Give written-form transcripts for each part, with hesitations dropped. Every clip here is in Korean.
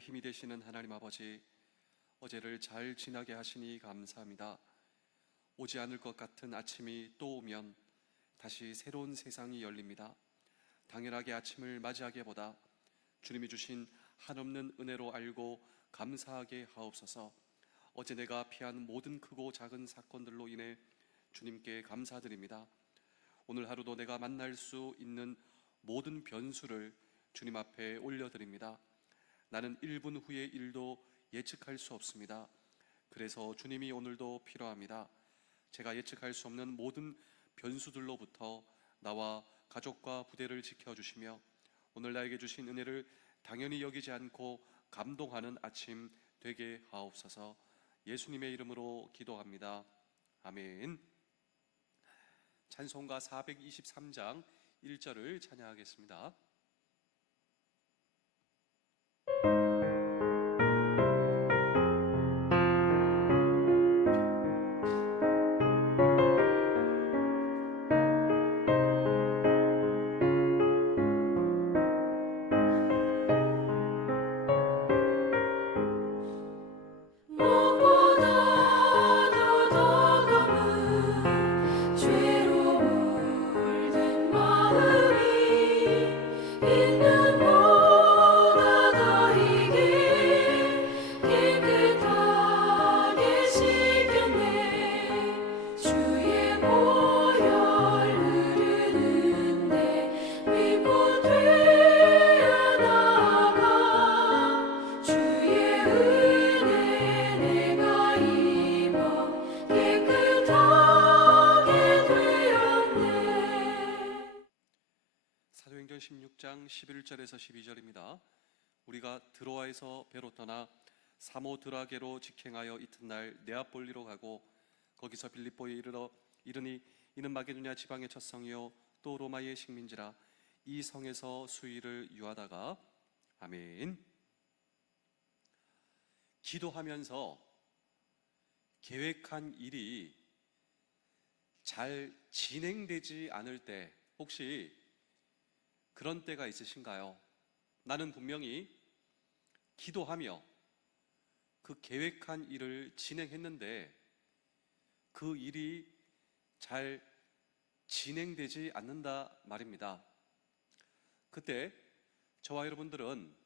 힘이 되시는 하나님 아버지, 어제를 잘 지나게 하시니 감사합니다. 오지 않을 것 같은 아침이 또 오면 다시 새로운 세상이 열립니다. 당연하게 아침을 맞이하기보다 주님이 주신 한없는 은혜로 알고 감사하게 하옵소서. 어제 내가 피한 모든 크고 작은 사건들로 인해 주님께 감사드립니다. 오늘 하루도 내가 만날 수 있는 모든 변수를 주님 앞에 올려드립니다. 나는 1분 후의 일도 예측할 수 없습니다. 그래서 주님이 오늘도 필요합니다. 제가 예측할 수 없는 모든 변수들로부터 나와 가족과 부대를 지켜주시며 오늘 나에게 주신 은혜를 당연히 여기지 않고 감동하는 아침 되게 하옵소서. 예수님의 이름으로 기도합니다. 아멘. 찬송가 423장 1절을 찬양하겠습니다. 사도행전 16장 11절에서 12절입니다. 우리가 드로아에서 배로 떠나 사모드라게로 직행하여 이튿날 네아폴리로 가고 거기서 빌립보에 이르니 이는 마게도냐 지방의 첫 성이요 또 로마의 식민지라. 이 성에서 수일을 유하다가 아멘. 기도하면서 계획한 일이 잘 진행되지 않을 때 혹시 그런 때가 있으신가요? 나는 분명히 기도하며 그 계획한 일을 진행했는데 그 일이 잘 진행되지 않는다 말입니다. 그때 저와 여러분들은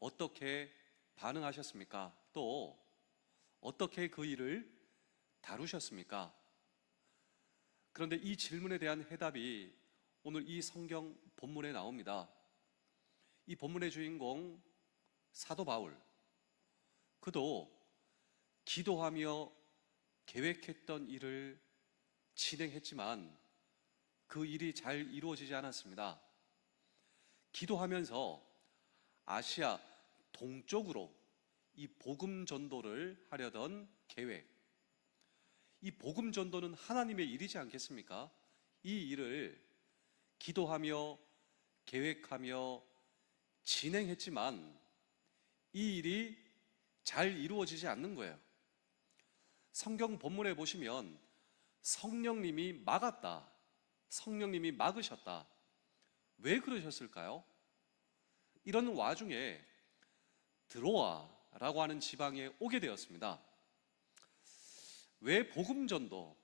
어떻게 반응하셨습니까? 또 어떻게 그 일을 다루셨습니까? 그런데 이 질문에 대한 해답이 오늘 이 성경 본문에 나옵니다. 이 본문의 주인공 사도 바울, 그도 기도하며 계획했던 일을 진행했지만 그 일이 잘 이루어지지 않았습니다. 기도하면서 아시아 동쪽으로 이 복음 전도를 하려던 계획, 이 복음 전도는 하나님의 일이지 않겠습니까? 이 일을 기도하며 계획하며 진행했지만 이 일이 잘 이루어지지 않는 거예요. 성경 본문에 보시면 성령님이 막았다, 성령님이 막으셨다. 왜 그러셨을까요? 이런 와중에 드로아라고 하는 지방에 오게 되었습니다. 왜 복음 전도,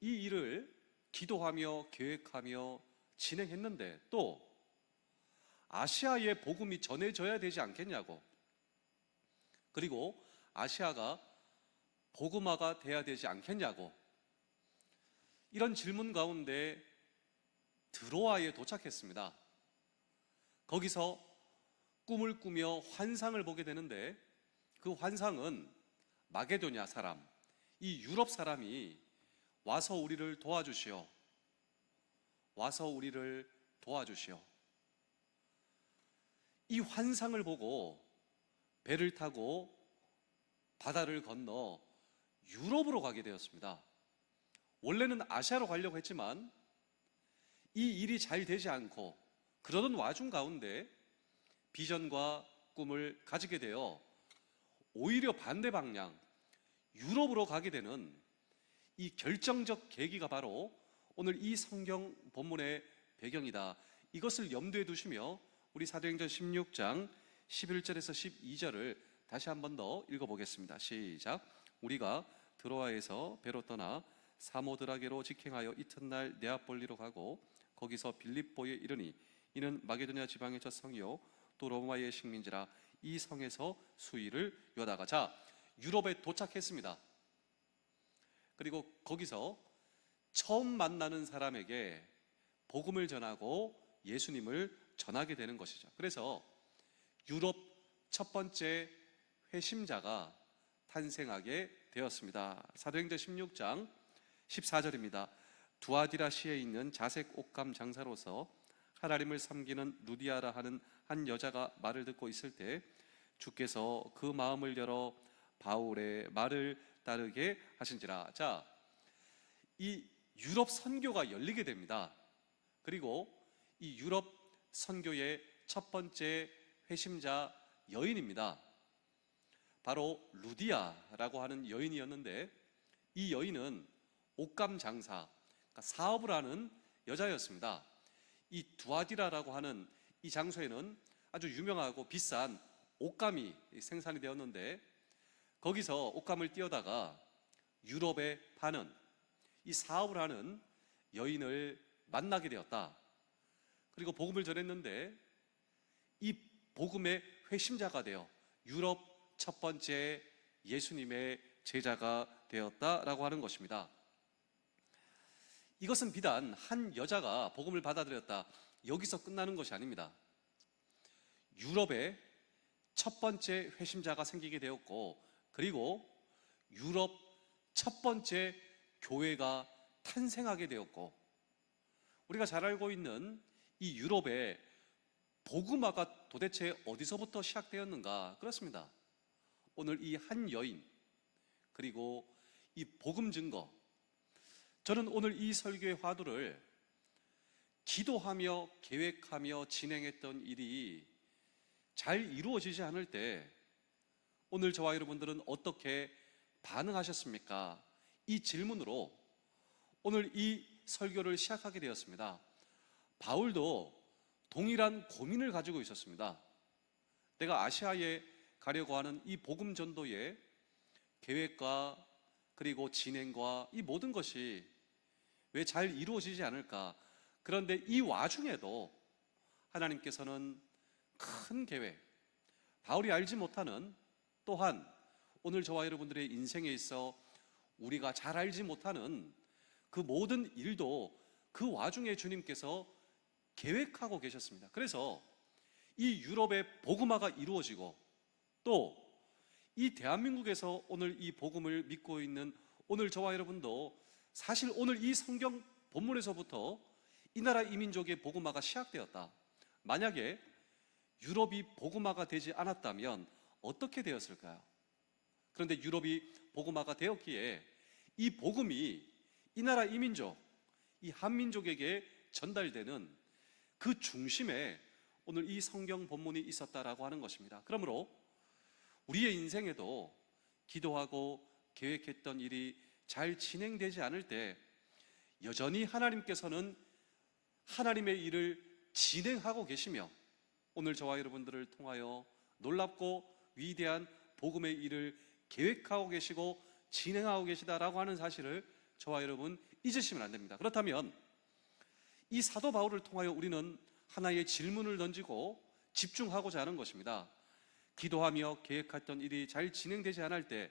이 일을 기도하며 계획하며 진행했는데 또 아시아에 복음이 전해져야 되지 않겠냐고, 그리고 아시아가 복음화가 돼야 되지 않겠냐고, 이런 질문 가운데 드로아에 도착했습니다. 거기서 꿈을 꾸며 환상을 보게 되는데 그 환상은 마게도냐 사람, 이 유럽 사람이 와서 우리를 도와주시오, 와서 우리를 도와주시오. 이 환상을 보고 배를 타고 바다를 건너 유럽으로 가게 되었습니다. 원래는 아시아로 가려고 했지만 이 일이 잘 되지 않고 그러던 와중 가운데 비전과 꿈을 가지게 되어 오히려 반대 방향 유럽으로 가게 되는 이 결정적 계기가 바로 오늘 이 성경 본문의 배경이다. 이것을 염두에 두시며 우리 사도행전 16장 11절에서 12절을 다시 한 번 더 읽어보겠습니다. 시작. 우리가 드로아에서 배로 떠나 사모드라게로 직행하여 이튿날 네아폴리로 가고 거기서 빌립보에 이르니 이는 마게도냐 지방의 첫 성이요 또 로마의 식민지라. 이 성에서 수일을 요하다가, 자, 유럽에 도착했습니다. 그리고 거기서 처음 만나는 사람에게 복음을 전하고 예수님을 전하게 되는 것이죠. 그래서 유럽 첫 번째 회심자가 탄생하게 되었습니다. 사도행전 16장 14절입니다. 두아디라시에 있는 자색 옷감 장사로서 하나님을 섬기는 루디아라 하는 한 여자가 말을 듣고 있을 때 주께서 그 마음을 열어 바울의 말을 따르게 하신지라. 자, 이 유럽 선교가 열리게 됩니다. 그리고 이 유럽 선교의 첫 번째 회심자 여인입니다. 바로 루디아라고 하는 여인이었는데, 이 여인은 옷감 장사, 그러니까 사업을 하는 여자였습니다. 이 두아디라라고 하는 이 장소에는 아주 유명하고 비싼 옷감이 생산이 되었는데, 거기서 옷감을 띄우다가 유럽에 파는 이 사업을 하는 여인을 만나게 되었다. 그리고 복음을 전했는데 이 복음의 회심자가 되어 유럽 첫 번째 예수님의 제자가 되었다라고 하는 것입니다. 이것은 비단 한 여자가 복음을 받아들였다, 여기서 끝나는 것이 아닙니다. 유럽에 첫 번째 회심자가 생기게 되었고, 그리고 유럽 첫 번째 교회가 탄생하게 되었고, 우리가 잘 알고 있는 이 유럽의 복음화가 도대체 어디서부터 시작되었는가? 그렇습니다. 오늘 이 한 여인, 그리고 이 복음 증거, 저는 오늘 이 설교의 화두를 기도하며 계획하며 진행했던 일이 잘 이루어지지 않을 때 오늘 저와 여러분들은 어떻게 반응하셨습니까? 이 질문으로 오늘 이 설교를 시작하게 되었습니다. 바울도 동일한 고민을 가지고 있었습니다. 내가 아시아에 가려고 하는 이 복음 전도의 계획과 그리고 진행과 이 모든 것이 왜 잘 이루어지지 않을까? 그런데 이 와중에도 하나님께서는 큰 계획, 바울이 알지 못하는, 또한 오늘 저와 여러분들의 인생에 있어 우리가 잘 알지 못하는 그 모든 일도 그 와중에 주님께서 계획하고 계셨습니다. 그래서 이 유럽의 복음화가 이루어지고, 또 이 대한민국에서 오늘 이 복음을 믿고 있는 오늘 저와 여러분도 사실 오늘 이 성경 본문에서부터 이 나라 이민족의 복음화가 시작되었다. 만약에 유럽이 복음화가 되지 않았다면 어떻게 되었을까요? 그런데 유럽이 복음화가 되었기에 이 복음이 이 나라 이민족, 이 한민족에게 전달되는 그 중심에 오늘 이 성경 본문이 있었다라고 하는 것입니다. 그러므로 우리의 인생에도 기도하고 계획했던 일이 잘 진행되지 않을 때 여전히 하나님께서는 하나님의 일을 진행하고 계시며 오늘 저와 여러분들을 통하여 놀랍고 위대한 복음의 일을 계획하고 계시고 진행하고 계시다라고 하는 사실을 저와 여러분 잊으시면 안 됩니다. 그렇다면 이 사도 바울을 통하여 우리는 하나의 질문을 던지고 집중하고자 하는 것입니다. 기도하며 계획했던 일이 잘 진행되지 않을 때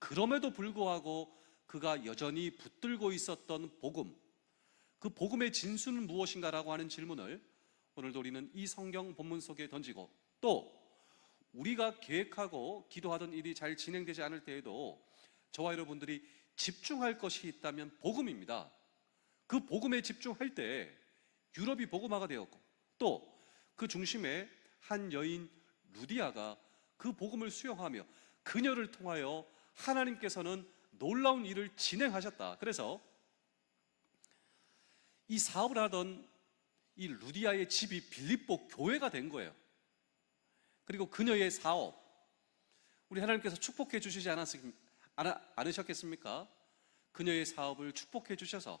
그럼에도 불구하고 그가 여전히 붙들고 있었던 복음, 그 복음의 진수는 무엇인가라고 하는 질문을 오늘도 우리는 이 성경 본문 속에 던지고, 또 우리가 계획하고 기도하던 일이 잘 진행되지 않을 때에도 저와 여러분들이 집중할 것이 있다면 복음입니다. 그 복음에 집중할 때 유럽이 복음화가 되었고, 또 그 중심에 한 여인 루디아가 그 복음을 수용하며 그녀를 통하여 하나님께서는 놀라운 일을 진행하셨다. 그래서 이 사업을 하던 이 루디아의 집이 빌립보 교회가 된 거예요. 그리고 그녀의 사업, 우리 하나님께서 축복해 주시지 않으셨겠습니까? 그녀의 사업을 축복해 주셔서,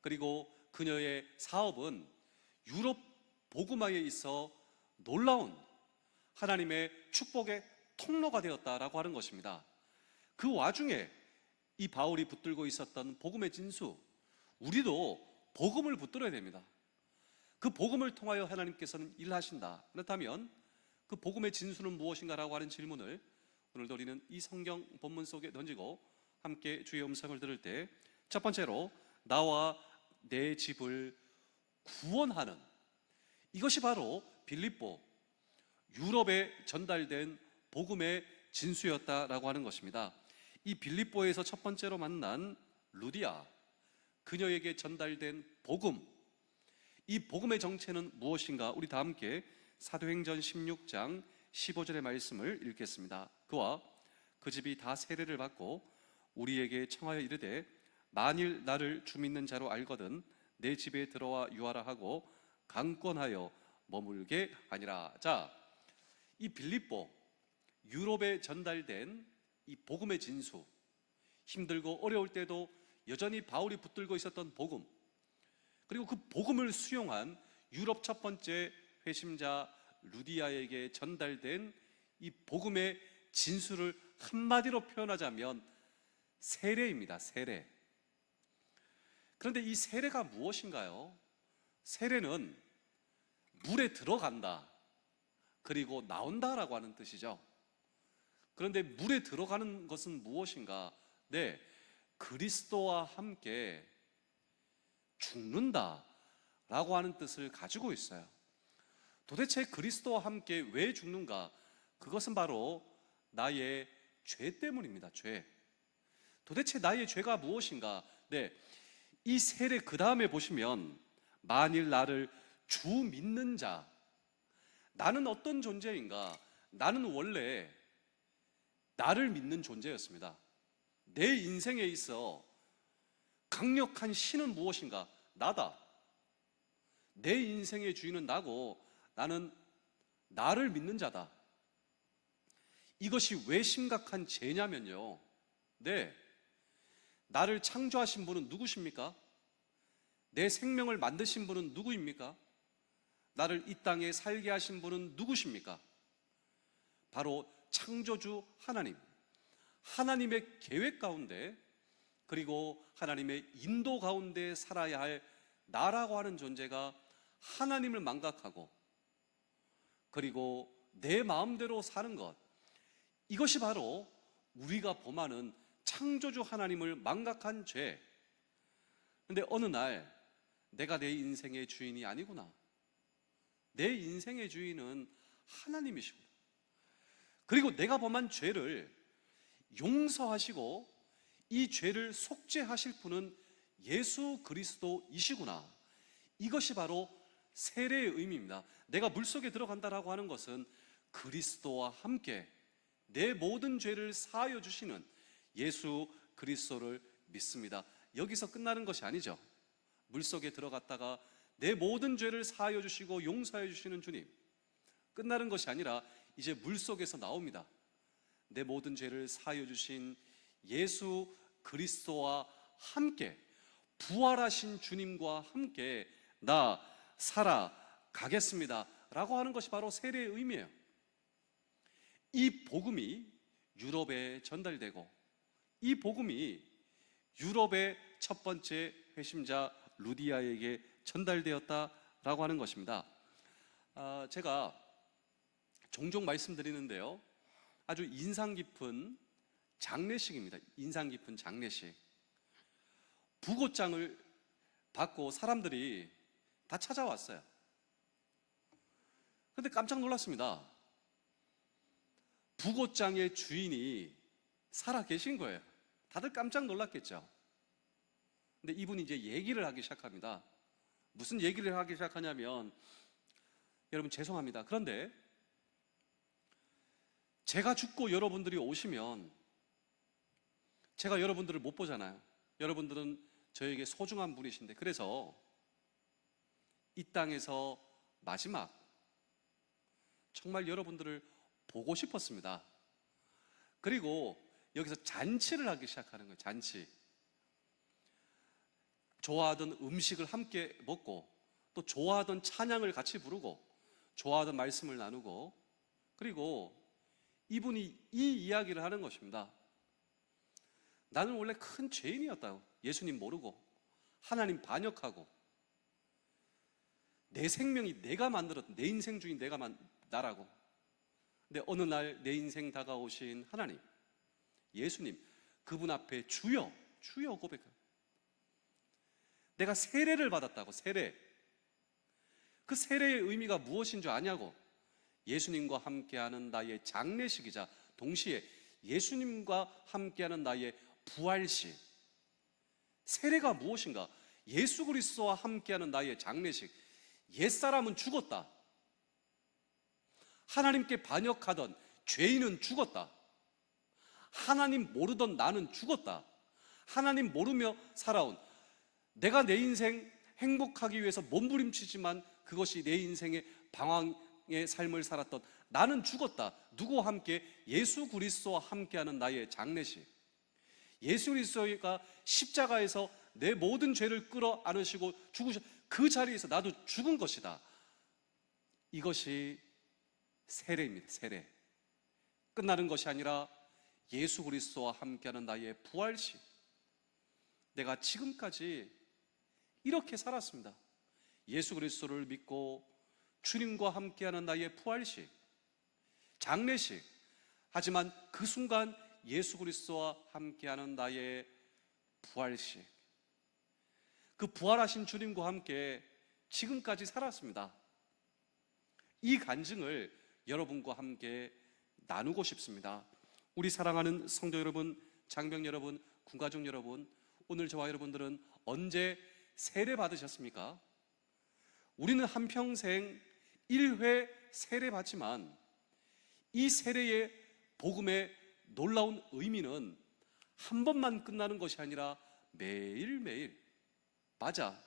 그리고 그녀의 사업은 유럽 복음화에 있어 놀라운 하나님의 축복의 통로가 되었다라고 하는 것입니다. 그 와중에 이 바울이 붙들고 있었던 복음의 진수, 우리도 복음을 붙들어야 됩니다. 그 복음을 통하여 하나님께서는 일하신다. 그렇다면 그 복음의 진수는 무엇인가라고 하는 질문을 오늘도 우리는 이 성경 본문 속에 던지고 함께 주의 음성을 들을 때, 첫 번째로 나와 내 집을 구원하는, 이것이 바로 빌립보, 유럽에 전달된 복음의 진수였다라고 하는 것입니다. 이 빌립보에서 첫 번째로 만난 루디아, 그녀에게 전달된 복음, 이 복음의 정체는 무엇인가? 우리 다 함께 사도행전 16장 15절의 말씀을 읽겠습니다. 그와 그 집이 다 세례를 받고 우리에게 청하여 이르되 만일 나를 주 믿는 자로 알거든 내 집에 들어와 유하라 하고 강권하여 머물게 하니라. 자, 이 빌립보, 유럽에 전달된 이 복음의 진수, 힘들고 어려울 때도 여전히 바울이 붙들고 있었던 복음, 그리고 그 복음을 수용한 유럽 첫 번째 회심자 루디아에게 전달된 이 복음의 진수를 한마디로 표현하자면 세례입니다. 세례. 그런데 이 세례가 무엇인가요? 세례는 물에 들어간다, 그리고 나온다라고 하는 뜻이죠. 그런데 물에 들어가는 것은 무엇인가? 네, 그리스도와 함께 죽는다라고 하는 뜻을 가지고 있어요. 도대체 그리스도와 함께 왜 죽는가? 그것은 바로 나의 죄 때문입니다. 죄. 도대체 나의 죄가 무엇인가? 네, 이 세례 그 다음에 보시면 만일 나를 주 믿는 자, 나는 어떤 존재인가? 나는 원래 나를 믿는 존재였습니다. 내 인생에 있어 강력한 신은 무엇인가? 나다. 내 인생의 주인은 나고 나는 나를 믿는 자다. 이것이 왜 심각한 죄냐면요, 네, 나를 창조하신 분은 누구십니까? 내 생명을 만드신 분은 누구입니까? 나를 이 땅에 살게 하신 분은 누구십니까? 바로 창조주 하나님, 하나님의 계획 가운데, 그리고 하나님의 인도 가운데 살아야 할 나라고 하는 존재가 하나님을 망각하고 그리고 내 마음대로 사는 것, 이것이 바로 우리가 범하는 창조주 하나님을 망각한 죄. 근데 어느 날 내가 내 인생의 주인이 아니구나, 내 인생의 주인은 하나님이시구나, 그리고 내가 범한 죄를 용서하시고 이 죄를 속죄하실 분은 예수 그리스도이시구나, 이것이 바로 세례의 의미입니다. 내가 물속에 들어간다라고 하는 것은 그리스도와 함께 내 모든 죄를 사하여 주시는 예수 그리스도를 믿습니다. 여기서 끝나는 것이 아니죠. 물속에 들어갔다가 내 모든 죄를 사하여 주시고 용서해 주시는 주님, 끝나는 것이 아니라 이제 물속에서 나옵니다. 내 모든 죄를 사하여 주신 예수 그리스도와 함께, 부활하신 주님과 함께 나 살아가겠습니다 라고 하는 것이 바로 세례의 의미예요. 이 복음이 유럽에 전달되고 이 복음이 유럽의 첫 번째 회심자 루디아에게 전달되었다라고 하는 것입니다. 제가 종종 말씀드리는데요, 아주 인상 깊은 장례식입니다. 인상 깊은 장례식. 부고장을 받고 사람들이 다 찾아왔어요. 그런데 깜짝 놀랐습니다. 부고장의 주인이 살아 계신 거예요. 다들 깜짝 놀랐겠죠. 근데 이분이 이제 얘기를 하기 시작합니다. 무슨 얘기를 하기 시작하냐면, 여러분 죄송합니다, 그런데 제가 죽고 여러분들이 오시면 제가 여러분들을 못 보잖아요. 여러분들은 저에게 소중한 분이신데, 그래서 이 땅에서 마지막 정말 여러분들을 보고 싶었습니다. 그리고 여기서 잔치를 하기 시작하는 거예요. 잔치. 좋아하던 음식을 함께 먹고 또 좋아하던 찬양을 같이 부르고 좋아하던 말씀을 나누고, 그리고 이분이 이 이야기를 하는 것입니다. 나는 원래 큰 죄인이었다고. 예수님 모르고 하나님 반역하고 내 생명이 내가 만들었던, 내 인생 주인 나라고. 근데 어느 날 내 인생 다가오신 하나님, 예수님, 그분 앞에 주여 고백해요. 내가 세례를 받았다고. 세례. 그 세례의 의미가 무엇인 줄 아냐고. 예수님과 함께하는 나의 장례식이자 동시에 예수님과 함께하는 나의 부활식. 세례가 무엇인가? 예수 그리스도와 함께하는 나의 장례식. 옛사람은 죽었다. 하나님께 반역하던 죄인은 죽었다. 하나님 모르던 나는 죽었다. 하나님 모르며 살아온, 내가 내 인생 행복하기 위해서 몸부림치지만 그것이 내 인생의 방황의 삶을 살았던 나는 죽었다. 누구와 함께? 예수 그리스도와 함께하는 나의 장례식. 예수 그리스도가 십자가에서 내 모든 죄를 끌어안으시고 죽으셨, 그 자리에서 나도 죽은 것이다. 이것이 세례입니다. 세례. 끝나는 것이 아니라 예수 그리스도와 함께하는 나의 부활식. 내가 지금까지 이렇게 살았습니다. 예수 그리스도를 믿고 주님과 함께하는 나의 부활식, 장례식. 하지만 그 순간 예수 그리스도와 함께하는 나의 부활식, 그 부활하신 주님과 함께 지금까지 살았습니다. 이 간증을 여러분과 함께 나누고 싶습니다. 우리 사랑하는 성도 여러분, 장병 여러분, 군가족 여러분, 오늘 저와 여러분들은 언제 세례 받으셨습니까? 우리는 한평생 1회 세례 받지만 이 세례의 복음의 놀라운 의미는 한 번만 끝나는 것이 아니라 매일매일. 맞아,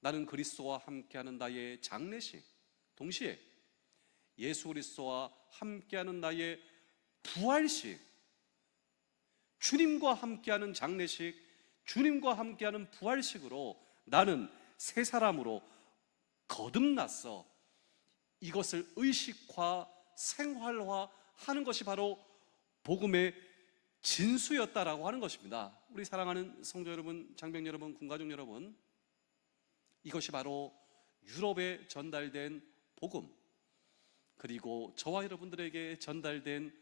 나는 그리스도와 함께하는 나의 장례식, 동시에 예수 그리스도와 함께하는 나의 부활식, 주님과 함께하는 장례식, 주님과 함께하는 부활식으로 나는 새 사람으로 거듭났어. 이것을 의식화, 생활화하는 것이 바로 복음의 진수였다라고 하는 것입니다. 우리 사랑하는 성도 여러분, 장병 여러분, 군가족 여러분, 이것이 바로 유럽에 전달된 복음, 그리고 저와 여러분들에게 전달된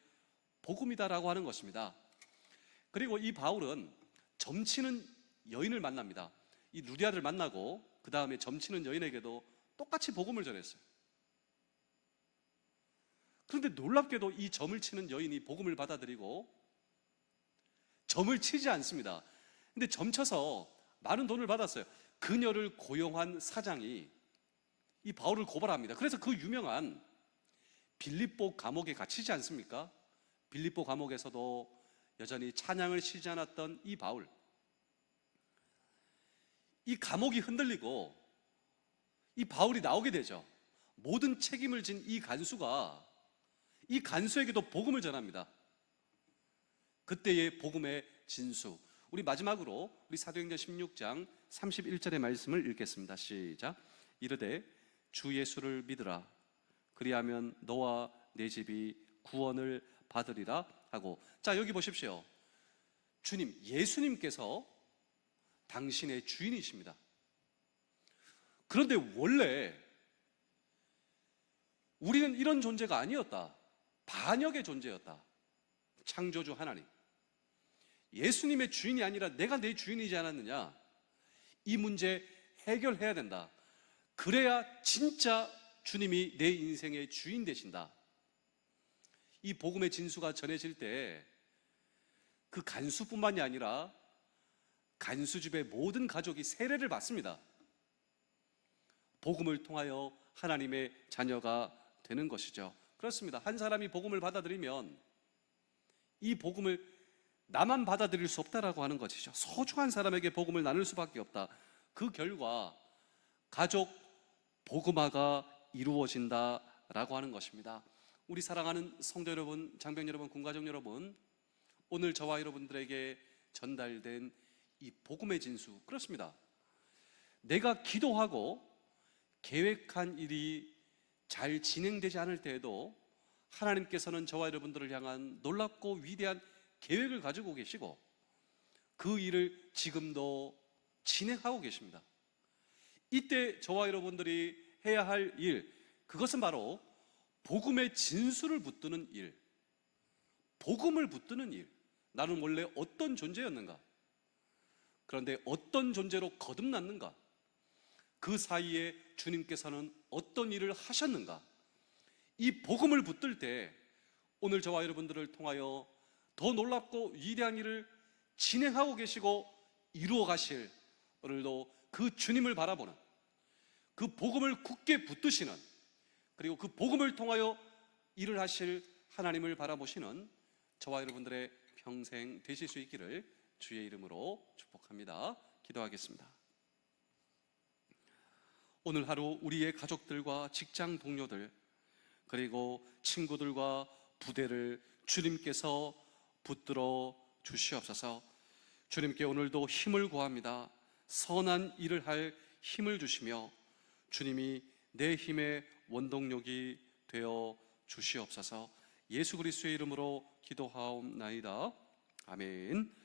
복음이다라고 하는 것입니다. 그리고 이 바울은 점치는 여인을 만납니다. 이 루디아를 만나고 그 다음에 점치는 여인에게도 똑같이 복음을 전했어요. 그런데 놀랍게도 이 점을 치는 여인이 복음을 받아들이고 점을 치지 않습니다. 근데 점쳐서 많은 돈을 받았어요. 그녀를 고용한 사장이 이 바울을 고발합니다. 그래서 그 유명한 빌립보 감옥에 갇히지 않습니까? 빌립보 감옥에서도 여전히 찬양을 쉬지 않았던 이 바울, 이 감옥이 흔들리고 이 바울이 나오게 되죠. 모든 책임을 진 이 간수가 이 간수에게도 복음을 전합니다. 그때의 복음의 진수. 우리 마지막으로 우리 사도행전 16장 31절의 말씀을 읽겠습니다. 시작. 이르되 주 예수를 믿으라. 그리하면 너와 내 집이 구원을 받으리라 하고. 자, 여기 보십시오. 주님, 예수님께서 당신의 주인이십니다. 그런데 원래 우리는 이런 존재가 아니었다. 반역의 존재였다. 창조주 하나님, 예수님의 주인이 아니라 내가 내 주인이지 않았느냐. 이 문제 해결해야 된다. 그래야 진짜 주님이 내 인생의 주인 되신다. 이 복음의 진수가 전해질 때 그 간수뿐만이 아니라 간수집의 모든 가족이 세례를 받습니다. 복음을 통하여 하나님의 자녀가 되는 것이죠. 그렇습니다. 한 사람이 복음을 받아들이면 이 복음을 나만 받아들일 수 없다라고 하는 것이죠. 소중한 사람에게 복음을 나눌 수밖에 없다. 그 결과 가족 복음화가 이루어진다라고 하는 것입니다. 우리 사랑하는 성도 여러분, 장병 여러분, 군가족 여러분, 오늘 저와 여러분들에게 전달된 이 복음의 진수, 그렇습니다. 내가 기도하고 계획한 일이 잘 진행되지 않을 때에도 하나님께서는 저와 여러분들을 향한 놀랍고 위대한 계획을 가지고 계시고 그 일을 지금도 진행하고 계십니다. 이때 저와 여러분들이 해야 할 일, 그것은 바로 복음의 진수를 붙드는 일, 복음을 붙드는 일. 나는 원래 어떤 존재였는가? 그런데 어떤 존재로 거듭났는가? 그 사이에 주님께서는 어떤 일을 하셨는가? 이 복음을 붙들 때 오늘 저와 여러분들을 통하여 더 놀랍고 위대한 일을 진행하고 계시고 이루어 가실, 오늘도 그 주님을 바라보는, 그 복음을 굳게 붙드시는, 그리고 그 복음을 통하여 일을 하실 하나님을 바라보시는 저와 여러분들의 평생 되실 수 있기를 주의 이름으로 축복합니다. 기도하겠습니다. 오늘 하루 우리의 가족들과 직장 동료들, 그리고 친구들과 부대를 주님께서 붙들어 주시옵소서. 주님께 오늘도 힘을 구합니다. 선한 일을 할 힘을 주시며 주님이 내 힘의 원동력이 되어 주시옵소서. 예수 그리스도의 이름으로 기도하옵나이다. 아멘.